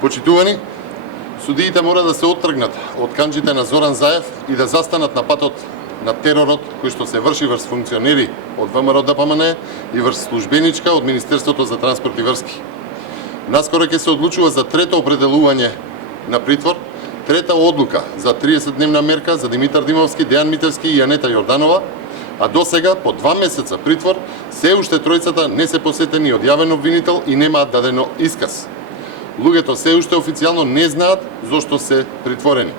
Почитувани, судиите мора да се оттргнат од канџите на Зоран Заев и да застанат на патот на теророт кој што се врши врз функционери од ВМРО ДПМН и врз службеничка од Министерството за транспорт и врски. Наскоро ќе се одлучува за трето определување на притвор, трета одлука за 30-дневна мерка за Димитар Димовски, Дејан Митевски и Јанета Јорданова, а досега по 2 месеца притвор се уште тројцата не се посетени од јавен обвинител и немаат дадено исказ. Луѓето се уште официјално не знаат зошто се притворени.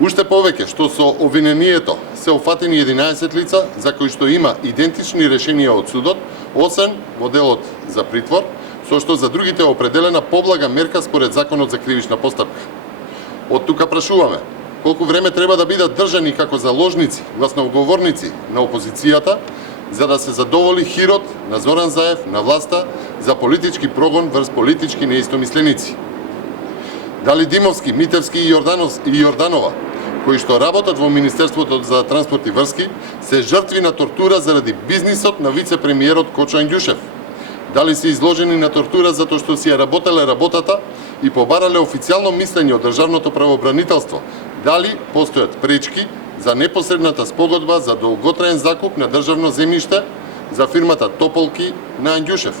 Уште повеќе што со обвинението се офатени 11 лица за кои што има идентични решенија од судот, освен во делот за притвор, со што за другите е определена поблага мерка според Законот за кривична постапка. Од тука прашуваме, колку време треба да бидат држани како заложници, гласноговорници на опозицијата, за да се задоволи хирот на Зоран Заев на власта за политички прогон врз политички неистомисленици. Дали Димовски, Митевски и Јорданова, кои што работат во Министерството за транспорт и врски, се жртви на тортура заради бизнисот на вице-премиерот Кочо Анѓушев? Дали се изложени на тортура затоа што си ја работеле работата и побарале официјално мислење од државното правообранителство? Дали постојат пречки за непосредната спогодба за долготраен закуп на државно земјиште за фирмата Тополки на Анѓушев?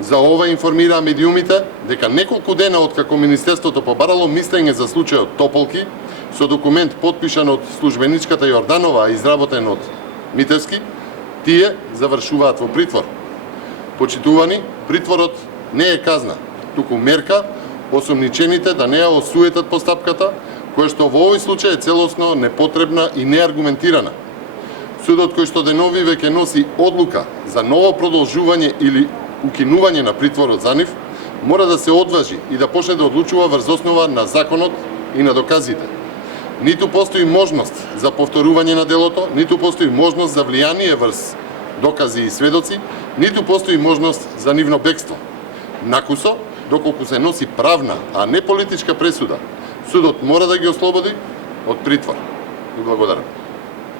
За ова информираа медиумите дека неколку дена откако Министерството побарало мислење за случајот Тополки, со документ подпишан од службеничката Јорданова, а изработен од Митевски, тие завршуваат во притвор. Почитувани, притворот не е казна, туку мерка осомничените да не ја осуетат постапката, која што во овој случај е целосно непотребна и неаргументирана. Судот кој што денови веќе носи одлука за ново продолжување или укинување на притворот за нив, мора да се одважи и да почне да одлучува врз основа на законот и на доказите. Ниту постои можност за повторување на делото, ниту постои можност за влијание врз докази и сведоци, ниту постои можност за нивно бегство. Накусо, доколку се носи правна, а не политичка пресуда, судот мора да ги ослободи од притвор. Ви благодарам.